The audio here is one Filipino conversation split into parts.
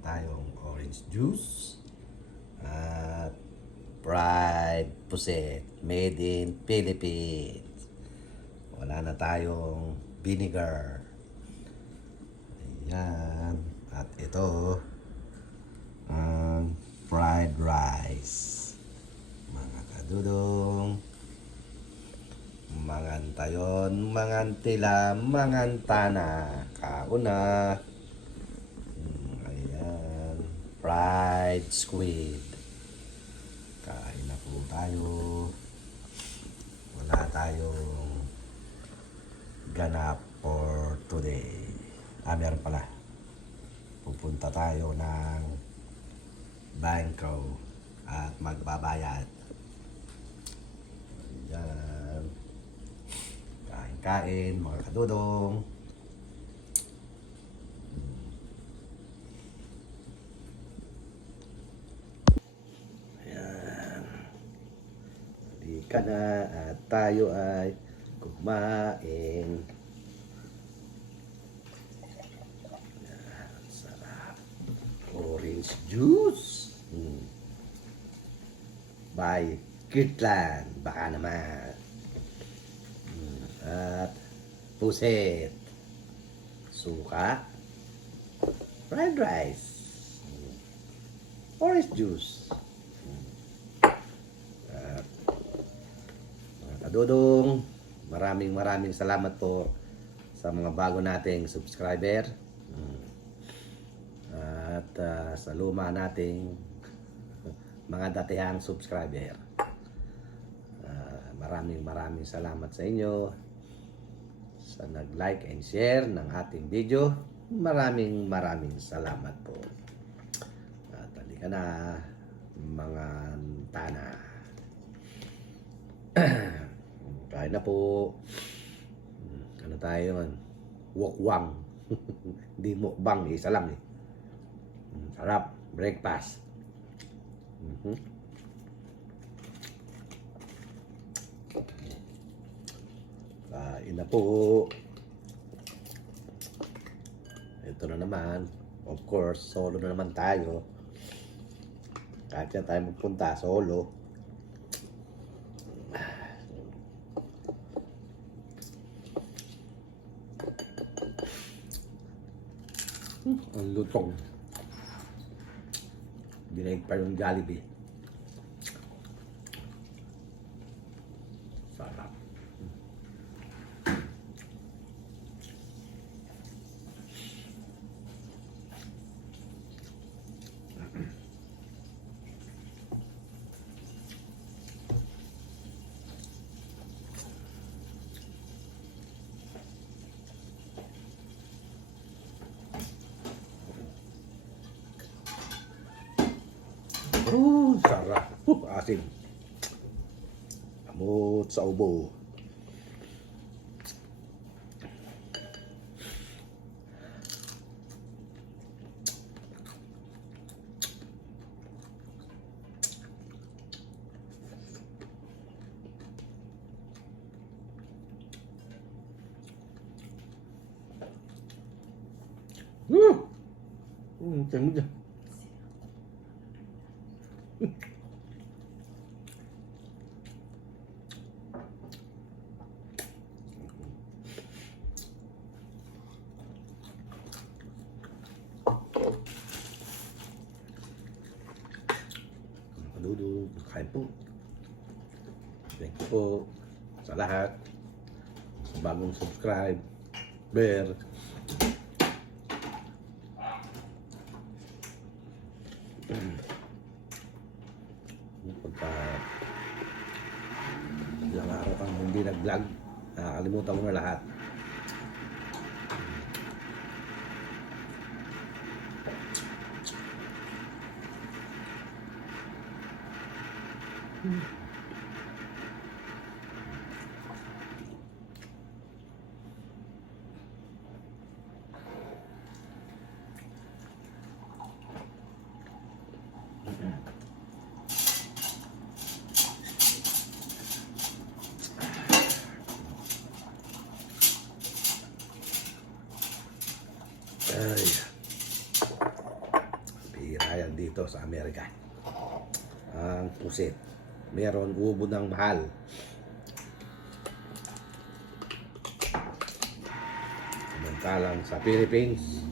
tayong orange juice at fried puset made in Philippines. Wala na tayong vinegar. Ayan. At ito ang fried rice. Mga kadudong, mangantayon, mangantila, mangantana, kauna. Ayan, fried squid. Kain na po tayo. Wala tayong ganap for today. Meron pala. Pupunta tayo ng Bangkok at magbabayad. Ayan. Kain-kain, mga kadudong. Ayan. Halika na at tayo ay kumain. Ayan, sarap. Orange juice. By Kirtland. Baka naman. At puset, suka, fried rice, orange juice. At mga kadudong, maraming salamat po sa mga bago nating subscriber. At sa luma nating mga datihang subscriber. Maraming salamat sa inyo sa nag-like and share ng ating video. Maraming salamat po. At halika na, mga tana. Kain na po. Ano tayo yun? Wokwang. Hindi mukbang, isa lang eh. Sarap. Breakfast. Kain na po. Ito na naman. Of course, solo na naman tayo. Kahit yan tayo magpunta, solo. Ang lutong. Binaig pa yung Jollibee. Sarap. Sarap. Asin. Amot sa ubo. Tingnan mo. Dudu, kain po. Thank you po sa lahat. Sa bagong subscribe. Bear. Pagka ilang araw kang hindi nag-vlog, nakakalimutan mo na lahat. dito sa Amerika. Ang pusit. Meron ubo ng mahal. Samantalang sa Philippines,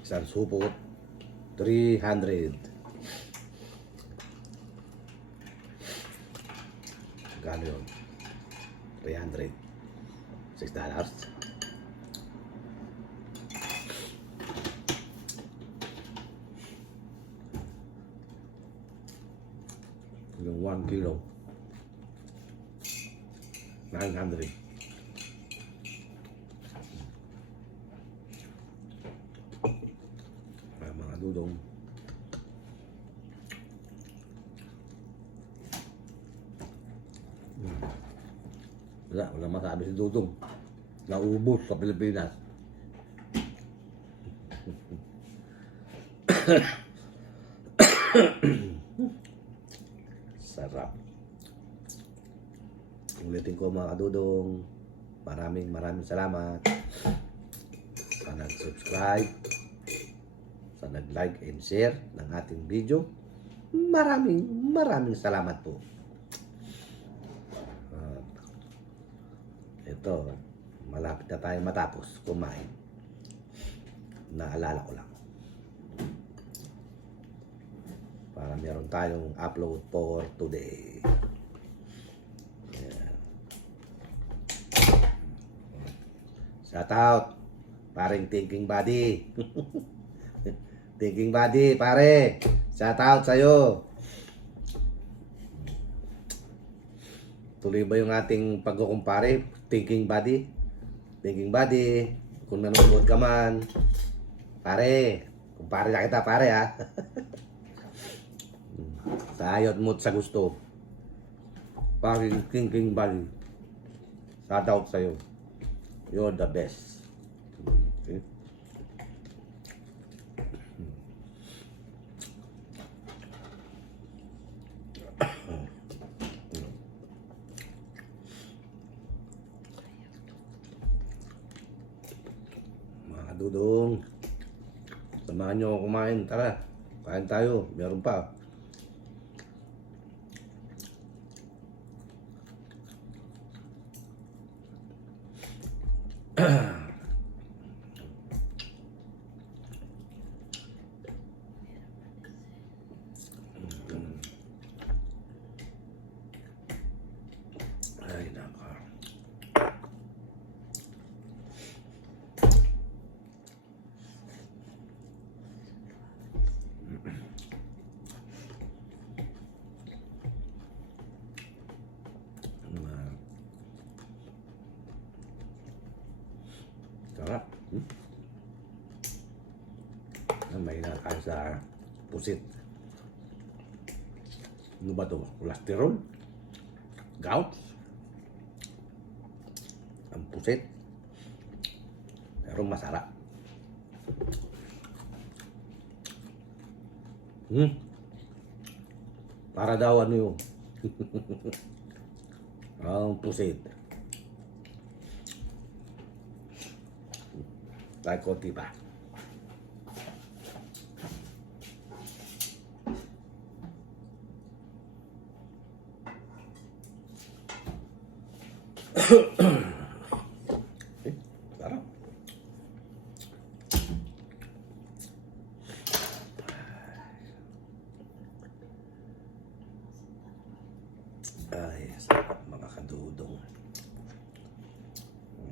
isang supot, 300. Magkano yun? 300. $6. Yung 1 kilo, 900. Mga dudong. Walang masabi si Dudong. Naubos sa Pilipinas. Sarap. Ulitin ko mga kadudong, maraming salamat sa nag-subscribe, sa nag-like and share ng ating video. Maraming salamat po. Ito, malapit na tayo matapos kumain. Naalala ko lang. Para meron tayong upload for today. Yeah. Shout out, paring Thinking Body. Thinking Body, pare. Shout out sa'yo. Tuloy ba yung ating pagkukumpare? Thinking Body. Thinking Body. Kung nanonood ka man, pare. Kumpare na kita, pare, ha. Sa ayot mo't sa gusto. Paring Thinking Body. Shout out sa'yo. You're the best. Okay? Mga dudong, samahan nyo ako kumain. Tara, kain tayo. Meron pa. Ay, naka. Sarap. May nakain sa pusit. Ano ba ito? Cholesterol? Gout? Ang pusit. Pero masarap. Para daw ano yun. Ang pusit. Tayo konti pa. Sarap. Ay, sarap mga kadudong.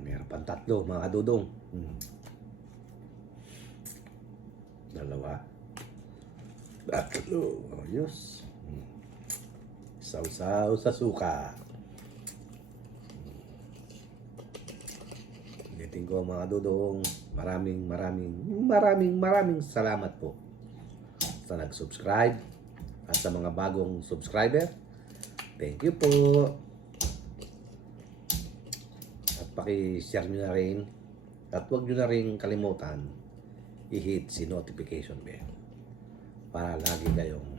Meron pang tatlo mga kadudong. Dalawa. Tatlo. Ayos. Sausaw sa suka. Ulitin ko mga dudong, maraming salamat po sa nag-subscribe at sa mga bagong subscriber. Thank you po. At paki-share nyo na rin. At huwag nyo na rin kalimutan i-hit si notification bell para lagi kayong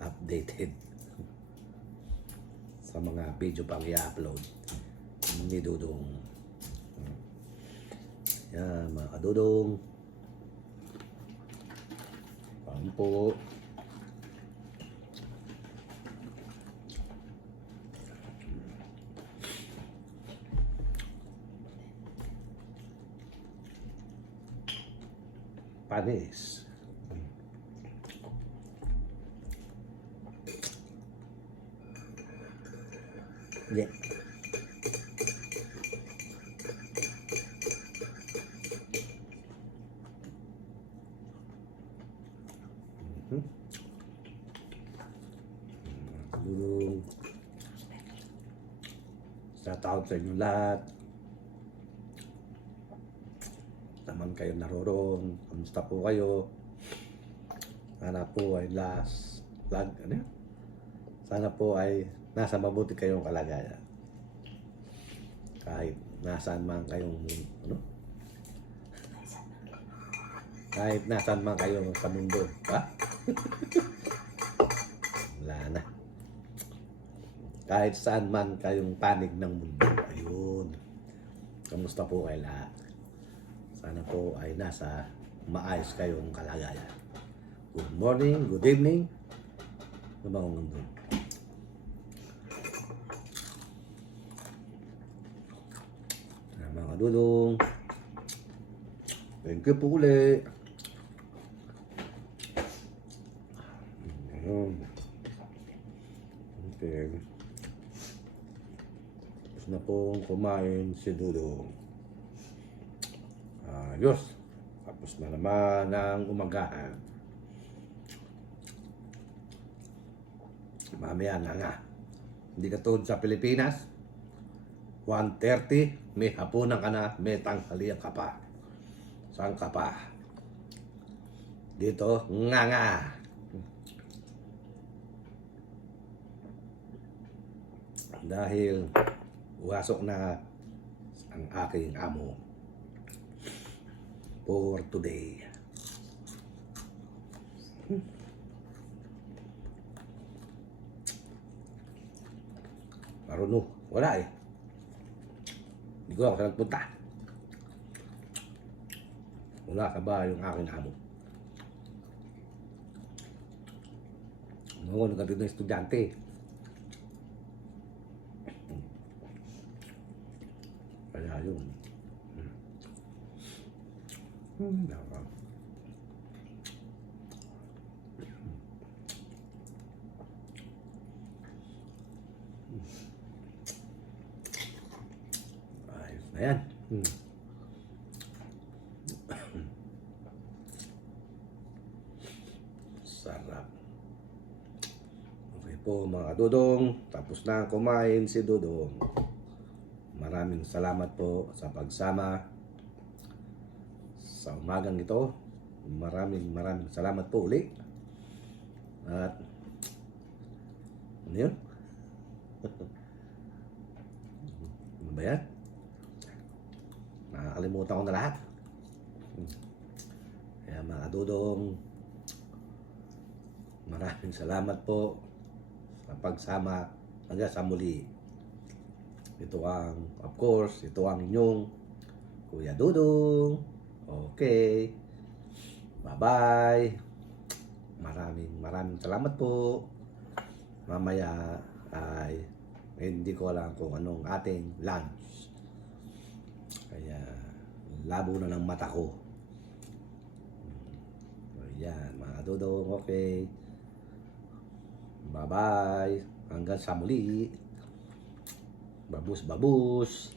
updated sa mga video pang i-upload ni Dudong. Yan mga kadudong, Ano po? Panis. Yeah. Tulong. Shout out sa inyo lahat. Naman kayo naroon. Kamusta po kayo? Sana po ay Sana po ay nasa mabuti kayong kalagayan. Kahit nasaan man kayong kahit nasaan man kayo sa mundo, ha? Wala na. Kahit saan man kayong panig ng mundo, ayun. Kamusta po kayo lahat? Sana po ay nasa maayos kayong kalagayan. Good morning, good evening. Ano bang mundo? Mga dudong. Thank you po ulit. Okay. Tapos na pong kumain si Dudong. Ayos. Tapos na naman ang umagahan. Mamaya na nga. Hindi katulad sa Pilipinas. 1:30, may hapunan ka na, may tanghalian ka pa. Saan ka pa? Dito, nga. Dahil wasok na ang aking amo for today. Marunong, wala eh. Hindi ko ako saan nagpunta. Wala ka ba yung aking amo? Noon, nagkatid ng estudyante. Kaya yun. Naka. Ayos na yan. Sarap. Okay po mga dudong. Tapos na kumain si Dudong. Maraming salamat po sa pagsama sa umagang ito. Maraming salamat po uli. At ano yun? Ano ba yan? Nakakalimutan ko na lahat. Kaya mga dudong, maraming salamat po sa pagsama hanggang sa muli. Ito ang, of course, ito ang inyong Kuya Dudong. Okay. Bye-bye. Maraming salamat po. Mamaya ay hindi ko alam kung anong ating lunch. Kaya labo na ng mata ko. Ayan, mga dudong, okay. Bye-bye. Hanggang sa muli. Babus.